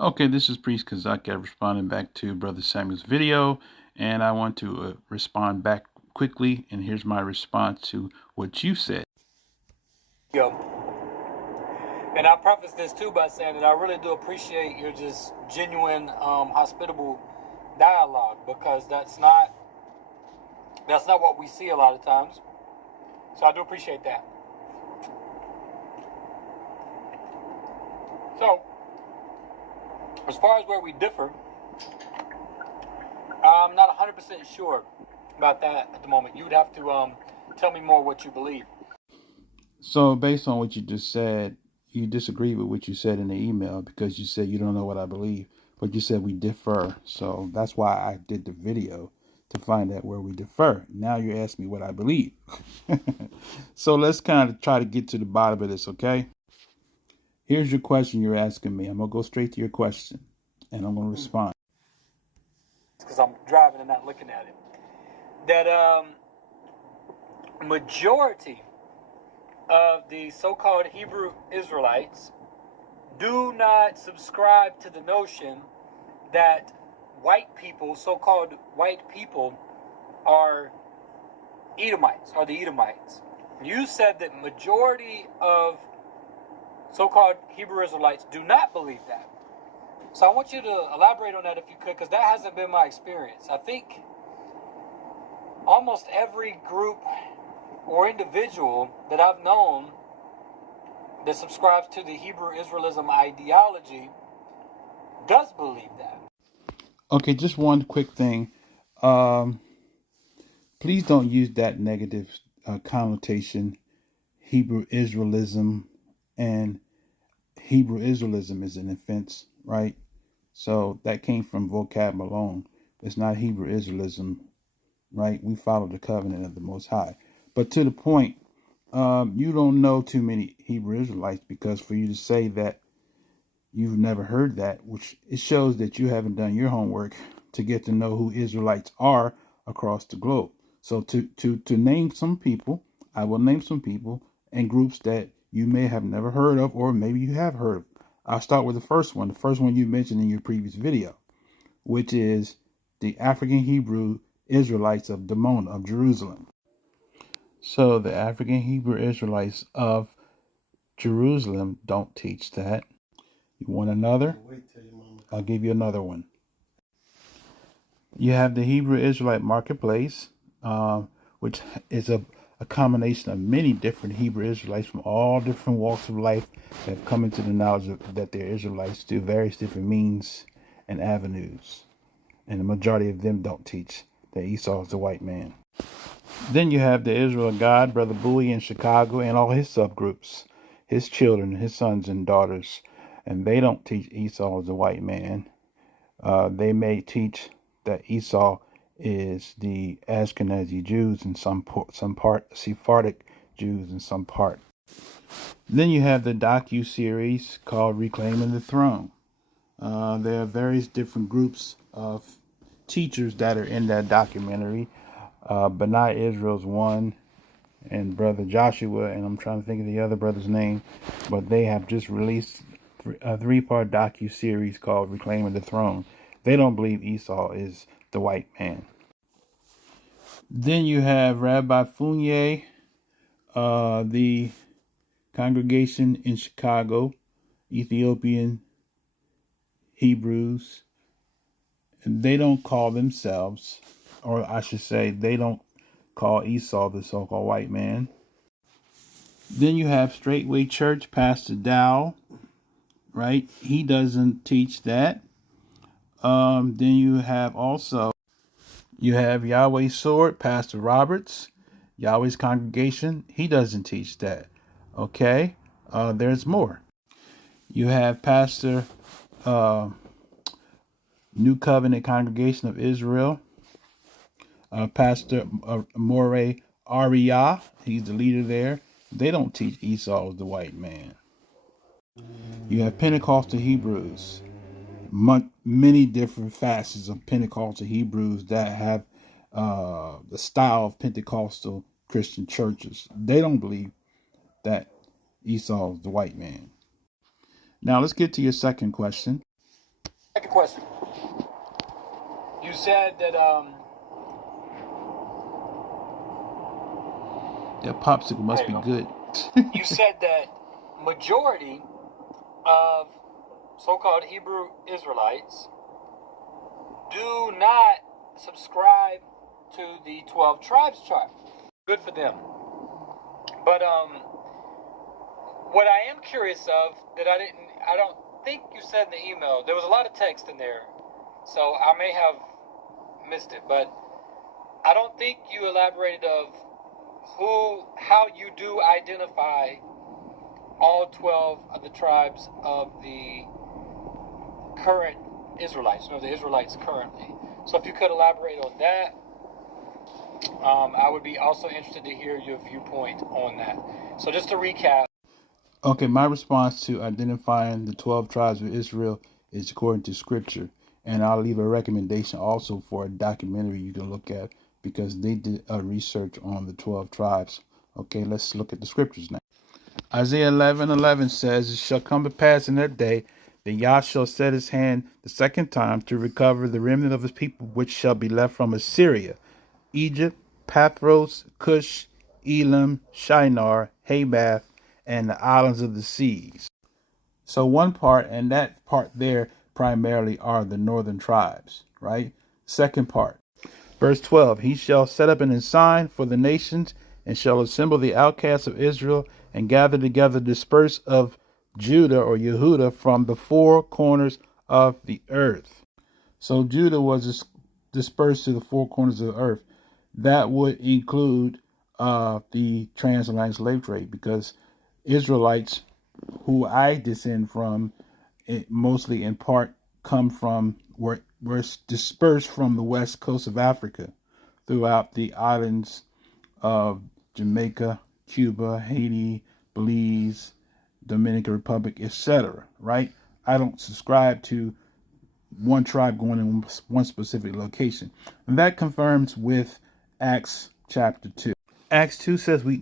Okay, this is Priest Kazaki responding back to Brother Samuel's video, and I want to respond back quickly, and here's my response to what you said. Yo. And I preface this too by saying that I really do appreciate your just genuine, hospitable dialogue, because that's not what we see a lot of times. So I do appreciate that. So, as far as where we differ, I'm not 100% sure about that at the moment. You would have to tell me more what you believe. So, based on what you just said, you disagree with what you said in the email because you said you don't know what I believe, but you said we differ. So that's why I did the video, to find out where we differ. Now you're asking me what I believe. So let's kind of try to get to the bottom of this, okay? Here's your question you're asking me. I'm going to go straight to your question, and I'm going to respond. Because I'm driving and not looking at it. That majority of the so-called Hebrew Israelites do not subscribe to the notion that white people, so-called white people, are Edomites, or the Edomites. You said that majority of so-called Hebrew Israelites do not believe that. So I want you to elaborate on that if you could, because that hasn't been my experience. I think almost every group or individual that I've known that subscribes to the Hebrew Israelism ideology does believe that. Okay, just one quick thing. Please don't use that negative connotation. Hebrew Israelism and Hebrew Israelism is an offense, right? So that came from vocab alone. It's not Hebrew Israelism, right? We follow the covenant of the Most High. But to the point, you don't know too many Hebrew Israelites, because for you to say that you've never heard that, which it shows that you haven't done your homework to get to know who Israelites are across the globe. So to name some people, I will name some people and groups that you may have never heard of, or maybe you have heard of. I'll start with the first one you mentioned in your previous video, which is the African Hebrew Israelites of Damon, of Jerusalem. So the African Hebrew Israelites of Jerusalem don't teach that. You want another? I'll give you another one. You have the Hebrew Israelite Marketplace, which is a combination of many different Hebrew Israelites from all different walks of life that have come into the knowledge that they're Israelites through various different means and avenues. And the majority of them don't teach that Esau is the white man. Then you have the Israel of God, Brother Bowie in Chicago, and all his subgroups, his children, his sons and daughters. And they don't teach Esau is the white man. They may teach that Esau is the Ashkenazi Jews and some part Sephardic Jews in some part. Then you have the docu-series called Reclaiming the Throne. There are various different groups of teachers that are in that documentary. Benai Israel's one, and Brother Joshua, and I'm trying to think of the other brother's name, but they have just released a 3-part docu-series called Reclaiming the Throne. They don't believe Esau is the white man. Then you have Rabbi Fournier, the congregation in Chicago, Ethiopian Hebrews. They don't call themselves, or I should say, they don't call Esau the so-called white man. Then you have Straightway Church, Pastor Dow, right? He doesn't teach that. Then you have Yahweh's Sword, Pastor Roberts, Yahweh's Congregation. He doesn't teach that. Okay? There's more. You have Pastor New Covenant Congregation of Israel, Pastor More Ariyah. He's the leader there. They don't teach Esau is the white man. You have Pentecostal Hebrews, many different facets of Pentecostal Hebrews that have the style of Pentecostal Christian churches. They don't believe that Esau is the white man. Now let's get to your second question. Second question. You said that That popsicle must be good. you said that majority of so-called Hebrew Israelites do not subscribe to the 12 tribes chart. Good for them. But what I am curious of that I don't think you said in the email, there was a lot of text in there, so I may have missed it, but I don't think you elaborated of how you do identify all 12 of the tribes of the current Israelites, the Israelites currently. So if you could elaborate on that, I would be also interested to hear your viewpoint on that. So just to recap. Okay, my response to identifying the 12 tribes of Israel is according to scripture. And I'll leave a recommendation also for a documentary you can look at because they did a research on the 12 tribes. Okay, let's look at the scriptures now. Isaiah 11:11 says, "It shall come to pass in that day that Yah shall set his hand the second time to recover the remnant of his people which shall be left from Assyria, Egypt, Pathros, Cush, Elam, Shinar, Hamath, and the islands of the seas." So one part, and that part there primarily are the northern tribes, right? Second part, verse 12, "He shall set up an ensign for the nations, and shall assemble the outcasts of Israel, and gather together dispersed of Judah or Yehuda from the four corners of the earth." So Judah was dispersed to the four corners of the earth. That would include the transatlantic slave trade, because Israelites, who I descend from, mostly in part come from were dispersed from the west coast of Africa throughout the islands of Jamaica, Cuba, Haiti, Belize, Dominican Republic, etc. Right? I don't subscribe to one tribe going in one specific location. And that confirms with Acts chapter 2. Acts 2 says, we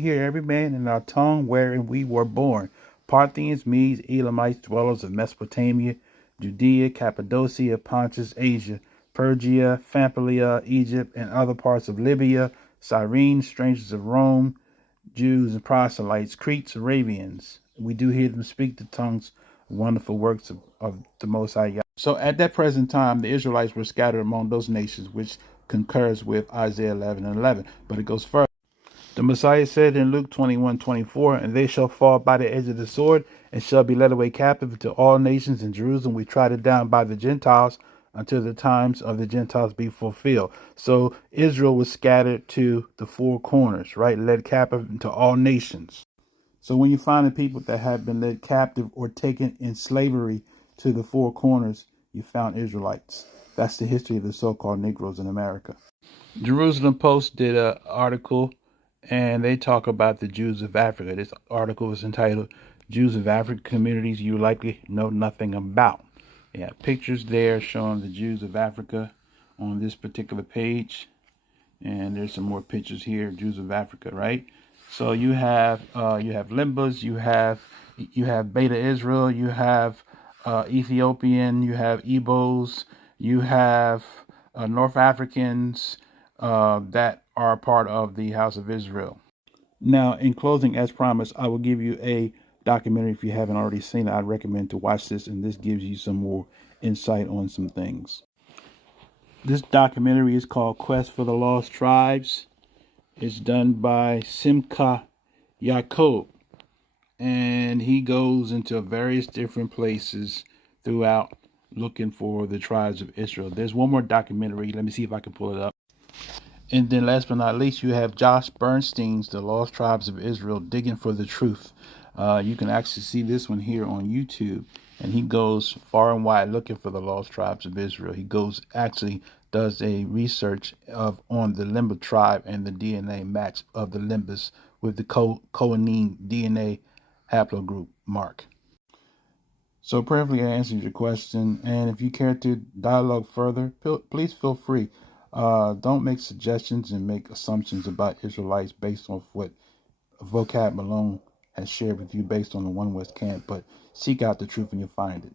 hear every man in our tongue wherein we were born. Parthians, Medes, Elamites, dwellers of Mesopotamia, Judea, Cappadocia, Pontus, Asia, Phrygia, Pamphylia, Egypt, and other parts of Libya, Cyrene, strangers of Rome, Jews and proselytes, Cretes, Arabians. We do hear them speak the tongues, wonderful works of the Most High Yah. So at that present time, the Israelites were scattered among those nations, which concurs with Isaiah 11:11. But it goes further. The Messiah said in Luke 21:24, "And they shall fall by the edge of the sword, and shall be led away captive to all nations, and Jerusalem we trodden down by the Gentiles, until the times of the Gentiles be fulfilled." So Israel was scattered to the four corners, right? Led captive into all nations. So when you find the people that have been led captive or taken in slavery to the four corners, you found Israelites. That's the history of the so-called Negroes in America. Jerusalem Post did an article, and they talk about the Jews of Africa. This article is entitled "Jews of African Communities You Likely Know Nothing About." They have pictures there showing the Jews of Africa on this particular page, and there's some more pictures here, Jews of Africa, right? So you have Limbas, you have Beta Israel, you have Ethiopian, you have Igbos, you have North Africans that are part of the House of Israel. Now, in closing, as promised, I will give you a documentary. If you haven't already seen it, I'd recommend to watch this, and this gives you some more insight on some things. This documentary is called Quest for the Lost Tribes. It's done by Simcha Yaakov, and he goes into various different places throughout looking for the tribes of Israel. There's one more documentary. Let me see if I can pull it up. And then last but not least, you have Josh Bernstein's The Lost Tribes of Israel, Digging for the Truth. You can actually see this one here on YouTube. And he goes far and wide looking for the lost tribes of Israel. He does a research on the Limba tribe and the DNA match of the Limbas with the Cohenine DNA haplogroup mark. So prayerfully I answered your question, and if you care to dialogue further, please feel free. Don't make suggestions and make assumptions about Israelites based on what Vocab Malone has shared with you based on the One West camp, but seek out the truth and you'll find it.